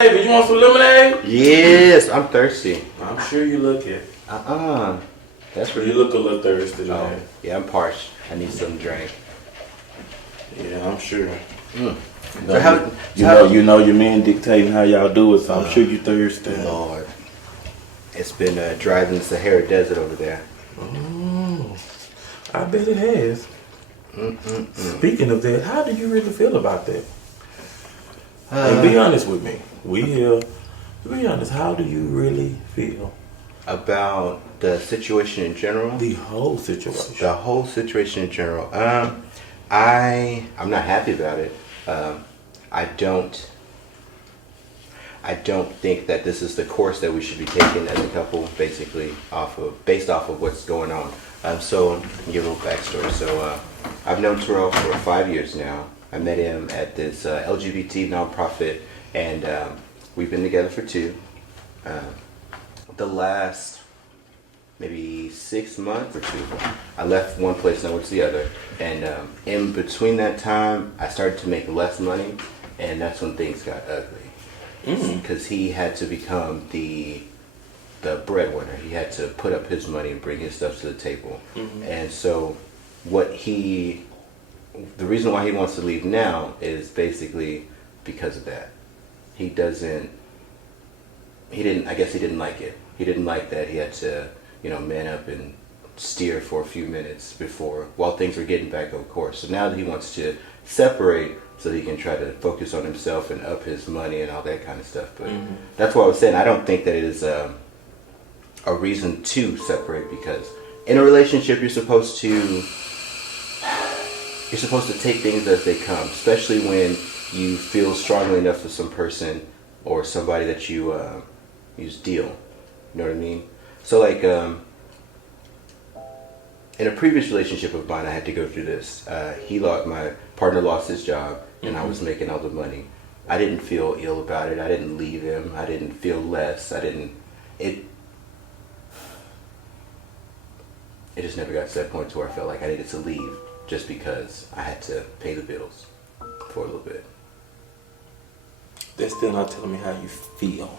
Baby, you want some lemonade? Yes, I'm thirsty. I'm sure you look it. That's You really. look a little thirsty today. Yeah, I'm parched. I need some drink. Yeah, I'm sure. You know your man dictating how y'all do it, so I'm sure you thirsty. Lord, it's been dry than the Sahara Desert over there. I bet it has. Speaking of that, how do you really feel about that? And be honest with me. Be honest. How do you really feel About the situation in general? the whole situation? The whole situation in general. I'm not happy about it. I don't think that this is the course that we should be taking as a couple, basically based off of what's going on. So I'll give a little backstory. So I've known Terrell for 5 years now. I met him at this LGBT nonprofit, and we've been together for 2. The last maybe 6 months or 2, I left one place and I went to the other. And in between that time, I started to make less money, and that's when things got ugly. Because he had to become the breadwinner. He had to put up his money and bring his stuff to the table. And so the reason why he wants to leave now is basically because of that. I guess he didn't like it. He didn't like that he had to, man up and steer for a few minutes while things were getting back on course. So now that he wants to separate so that he can try to focus on himself and up his money and all that kind of stuff. But that's what I was saying. I don't think that it is a reason to separate, because in a relationship you're supposed to take things as they come, especially when you feel strongly enough for some person or somebody that you just deal. You know what I mean? So like in a previous relationship of mine, I had to go through this. My partner lost his job, and I was making all the money. I didn't feel ill about it. I didn't leave him. I didn't feel less. It just never got to that point to where I felt like I needed to leave just because I had to pay the bills for a little bit. That's still not telling me how you feel.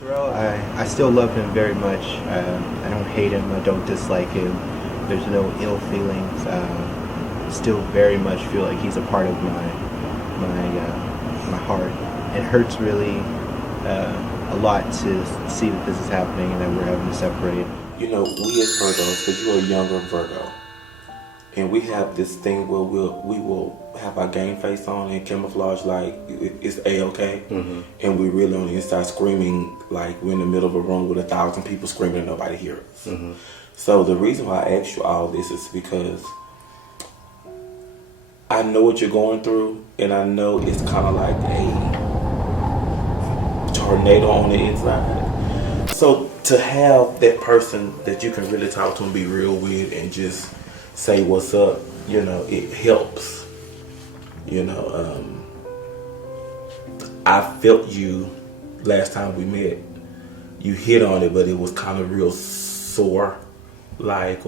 Terrell, I still love him very much. I don't hate him. I don't dislike him. There's no ill feelings. Still very much feel like he's a part of my heart. It hurts really a lot to see that this is happening and that we're having to separate. We as Virgos, because you're a younger Virgo, and we have this thing where we will have our game face on and camouflage like it's A-okay, and we really on the inside screaming like we're in the middle of a room with 1,000 people screaming and nobody hears us. So the reason why I asked you all this is because I know what you're going through, and I know it's kind of like a tornado on the inside. So to have that person that you can really talk to and be real with and just say what's up, it helps. I felt you last time we met. You hit on it, but it was kind of real sore, and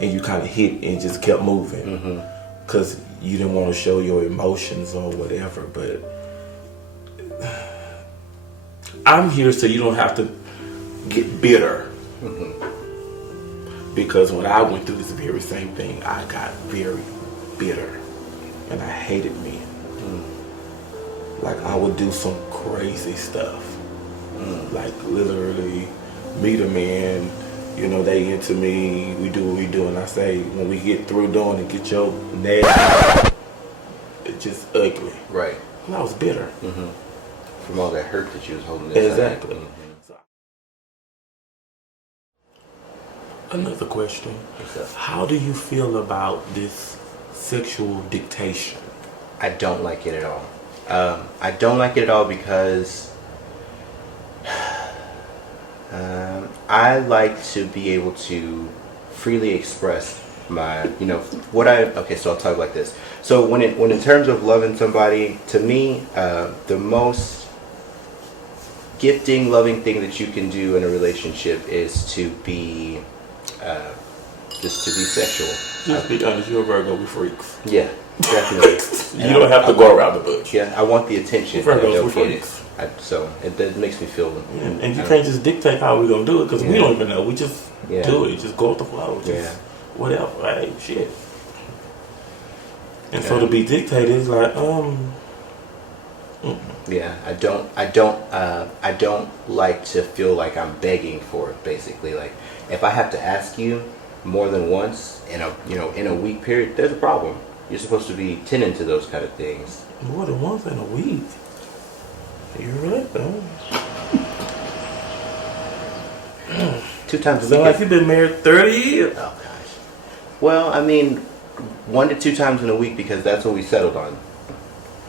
you kind of hit and just kept moving because you didn't want to show your emotions or whatever. But I'm here so you don't have to get bitter. Because when I went through this very same thing, I got very bitter. And I hated men. Like, I would do some crazy stuff. Like, literally meet a man, they into me, we do what we do. And I say, when we get through doing it, get your nasty. It's just ugly. Right. And I was bitter. From all that hurt that you was holding inside. Exactly. Another question. How do you feel about this sexual dictation? I don't like it at all. I don't like it at all because I like to be able to freely express my, okay, so I'll talk like this. So when in terms of loving somebody, to me, the most gifting, loving thing that you can do in a relationship is to be just to be sexual. Just be honest, you're a Virgo, we freaks. Yeah, Definitely. You don't have to go around the bush. Yeah, I want the attention. Virgos, and they'll we're get it. freaks. So that makes me feel. And you can't just dictate how we're gonna do it because we don't even know. We just Yeah. do it. Just go with the flow. Just Yeah. whatever. Right? Shit. And so to be dictated is like, Yeah, I don't like to feel like I'm begging for it. Basically, like if I have to ask you more than once in a week period, there's a problem. You're supposed to be tending to those kind of things. more than once in a week. You're right, though. 2 times a Sound week. like you've been married 30 years. Oh gosh. Well, I mean, 1 to 2 times in a week because that's what we settled on.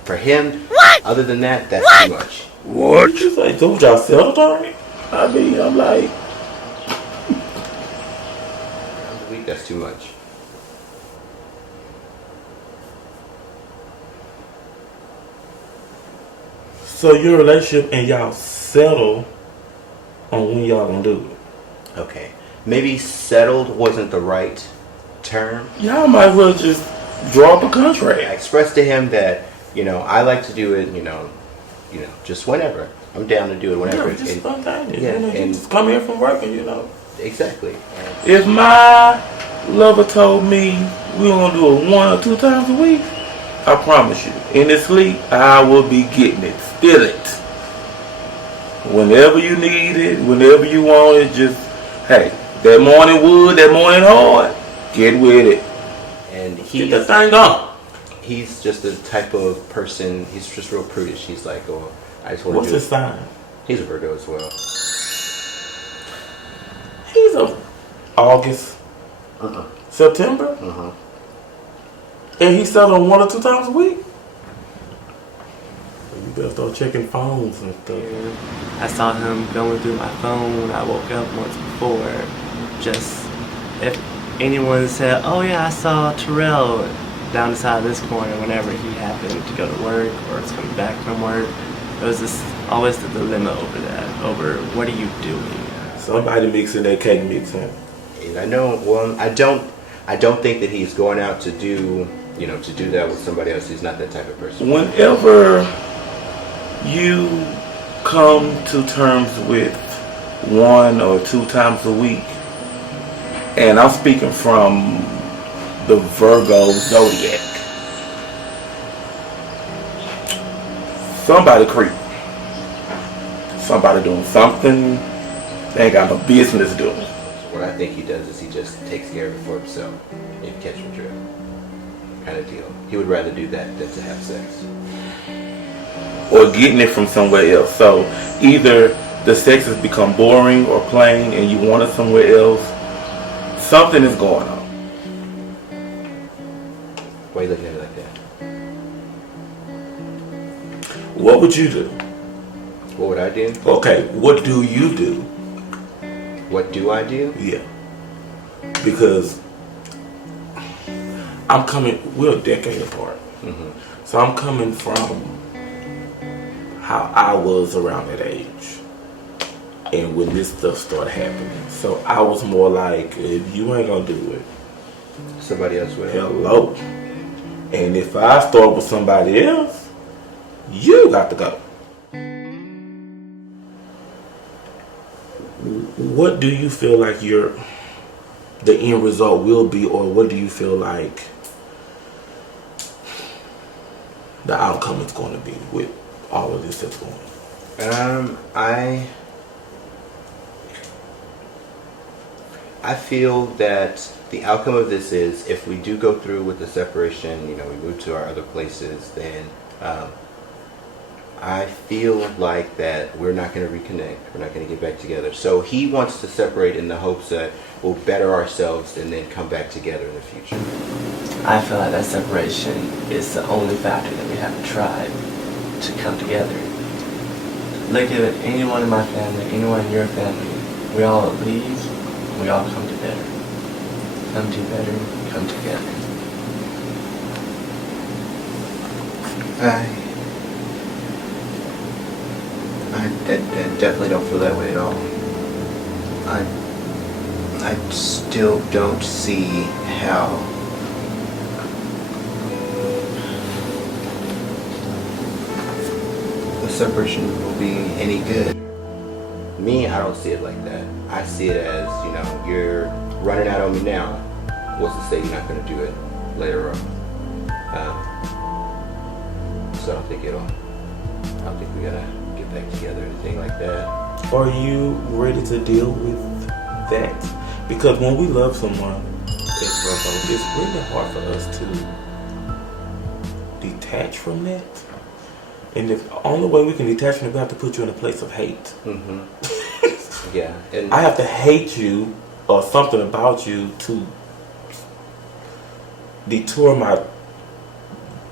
For him, other than that, that's too much. What? You just like, told y'all settled on it? I mean, I'm like, Times a week, that's too much. so your relationship and y'all settle on when y'all gonna do it. Okay. Maybe settled wasn't the right term. Y'all might as well just draw up a I contract. expressed to him that, I like to do it, just whenever. I'm down to do it whenever. Yeah, just spontaneous. Yeah, you and- just come here from work and Exactly. If my lover told me we were gonna do it 1 or 2 times a week, I promise you, in his sleep, I will be getting it. Feel it. Whenever you need it, whenever you want it, just, hey, that morning wood, that morning hard, get with it. And Get that thing done. he's just the type of person, he's just real prudish. He's like, oh, I just want What's to do his it. sign? He's a Virgo as well. He's a August, September, Uh-huh. and he settled 1 or 2 times a week. You better start checking phones and stuff. I saw him going through my phone when I woke up once before. Just if anyone said, "Oh yeah, I saw Terrell down the side of this corner," whenever he happened to go to work or was coming back from work, it was just always the dilemma over that. Over what are you doing? Somebody mixing that cake mix in. And I know, well, I don't think that he's going out to do, to do that with somebody else. He's not that type of person. Whenever you come to terms with 1 or 2 times a week, and I'm speaking from the Virgo zodiac, somebody creep. Somebody doing something they ain't got no business doing. What I think he does is he just takes care of it for himself. If you catch my drift. Kind of deal. He would rather do that than to have sex. Or getting it from somewhere else. So either the sex has become boring or plain and you want it somewhere else. Something is going on. Why are you looking at it like that? What would you do? What would I do? Okay, what do you do? What do I do? Yeah. Because we're a decade apart. Mm-hmm. So I'm coming from how I was around that age. And when this stuff started happening. So I was more like, if you ain't gonna do it, Somebody else will. hello. And if I start with somebody else, you got to go. What do you feel like the end result will be, or what do you feel like the outcome is going to be with all of this that's going on? I feel that the outcome of this is if we do go through with the separation, we move to our other places, then I feel like that we're not going to reconnect. We're not going to get back together. So he wants to separate in the hopes that we'll better ourselves and then come back together in the future. I feel like that separation is the only factor that we haven't tried to come together. Look at it, anyone in my family, anyone in your family, we all leave, we all come to better. Come to better, come together. I definitely don't feel that way at all. I still don't see how separation will be any good. Me, I don't see it like that. I see it as, you're running out on me now. What's to say you're not going to do it later on? So I don't think we gotta get back together or anything like that. Are you ready to deal with that? Because when we love someone, it's really hard for us to detach from that. And the only way we can detach from it, we have to put you in a place of hate. Mm-hmm. Yeah. And I have to hate you or something about you to detour my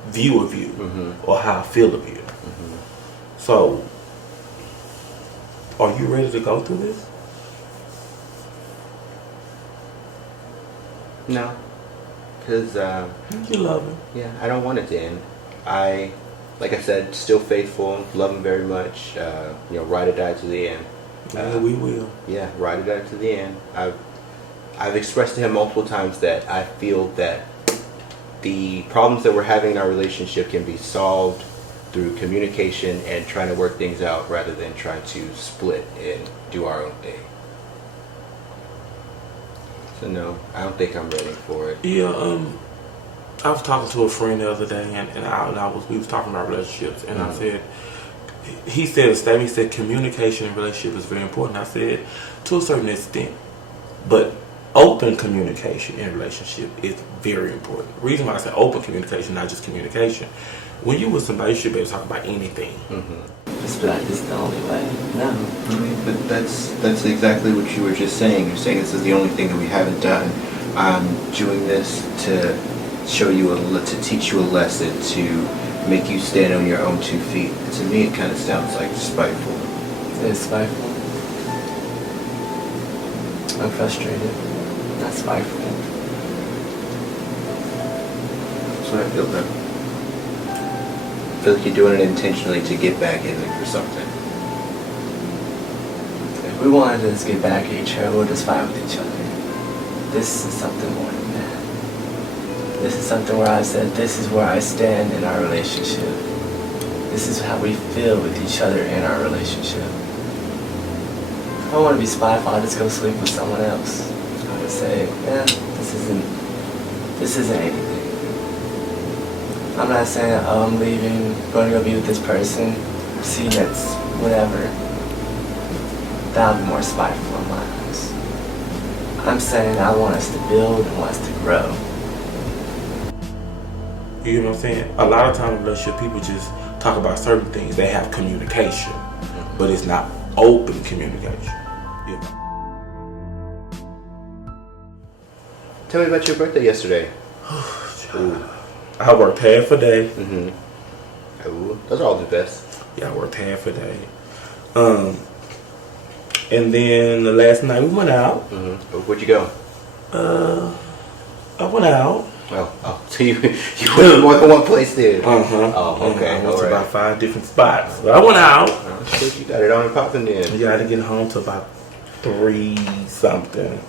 view of you or how I feel of you. So, are you ready to go through this? No. Because, You love him. yeah, I don't want it to end. Like I said, still faithful, love him very much, ride or die to the end. Yeah, we will. Yeah, ride or die to the end. I've expressed to him multiple times that I feel that the problems that we're having in our relationship can be solved through communication and trying to work things out rather than trying to split and do our own thing. So no, I don't think I'm ready for it. Yeah, I was talking to a friend the other day, and we was talking about relationships, and I said, he said a statement. He said communication in relationship is very important. I said to a certain extent, but open communication in relationship is very important. The reason why I say open communication, not just communication. When you with somebody, you should be able to talk about anything. Just be like, this is the only way. No. But that's exactly what you were just saying. You're saying this is the only thing that we haven't done. I'm doing this to show you to teach you a lesson, to make you stand on your own 2 feet. To me, it kind of sounds like spiteful. It's spiteful. I'm frustrated. Not spiteful. That's what I feel though. I feel like you're doing it intentionally to get back in there for something. If we wanted to just get back at each other, we'll just fight with each other. This is something more than that. This is something where I said, this is where I stand in our relationship. This is how we feel with each other in our relationship. If I want to be spiteful, I'll just go sleep with someone else. I would say, yeah, this isn't anything. I'm not saying, oh, I'm leaving, going to go be with this person, see that's whatever. That would be more spiteful in my eyes. I'm saying I want us to build and want us to grow. You know what I'm saying? A lot of times in relationship, people just talk about certain things. They have communication, but it's not open communication. Yeah. Tell me about your birthday yesterday. Ooh. I worked half a day. Ooh, those are all the best. Yeah, I worked half a day. And then the last night we went out. Where'd you go? I went out. Oh, so you went to more than one place there? Oh, okay. I went to about 5 different spots. But I went out. Oh, shit, you got it on and popping then. Yeah, I had to get home to about 3 something.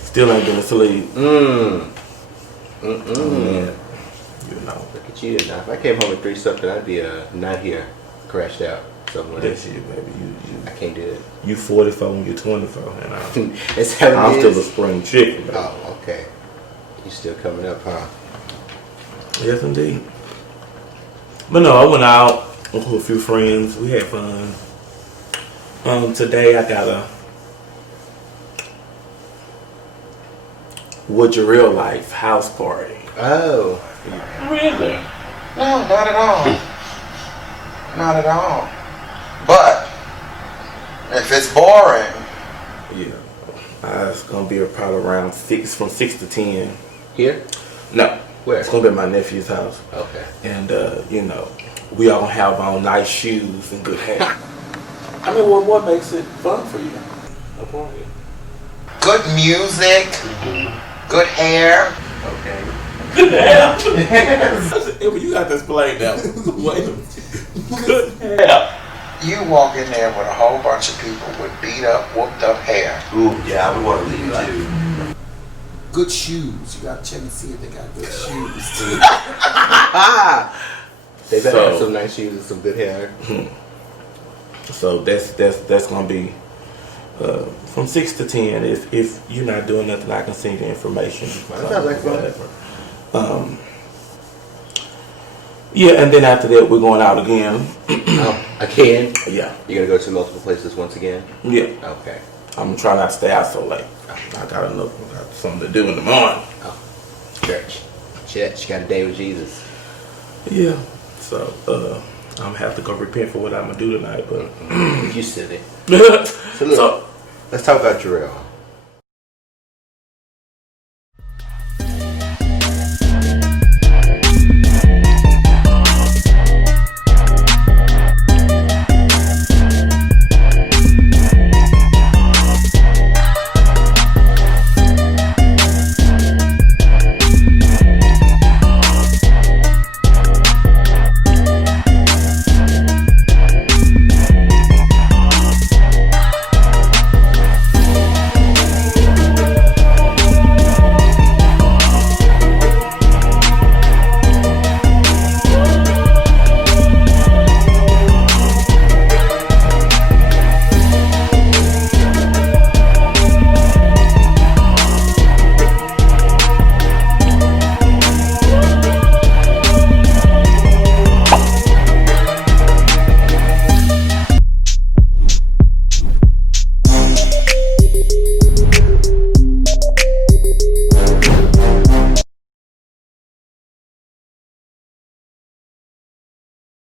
Still ain't been asleep. Yeah. You know. Look at you now. If I came home at 3 something, I'd be not here, crashed out somewhere. That's you, baby. I can't do it. You 44 when you're 24, and It's how it I'm is. still a spring chicken, baby. Oh, okay. You still coming up, huh? Yes, indeed. But no, I went out with a few friends. We had fun. Today I got a Would You Real Life house party. Oh. Really? No, not at all. Not at all. But if it's boring, Yeah. It's gonna be probably around from 6 to 10. Here? No. Where? It's gonna be at my nephew's house. Okay. And we all gonna have on nice shoes and good hair. I mean, what makes it fun for you? A party. good music, good hair. Okay. Good hair. You got to explain that. Wait a minute. Good hair. You walk in there with a whole bunch of people with beat up, whooped up hair. Ooh, yeah, I would want to leave too. Good shoes. You gotta check and see if they got good shoes too. They better So- have some nice shoes and some good hair. So that's gonna be from 6 to 10. If you're not doing nothing, I can send you information. That sounds like fun. Yeah, and then after that, we're going out again. Again? Yeah. You're gonna go to multiple places once again? Yeah. Okay. I'm gonna try not to stay out so late. I got something to do in the morning. Oh, church. You got a day with Jesus. Yeah. So I'm gonna have to go repent for what I'm gonna do tonight. But You silly. so Let's talk about Jarrell.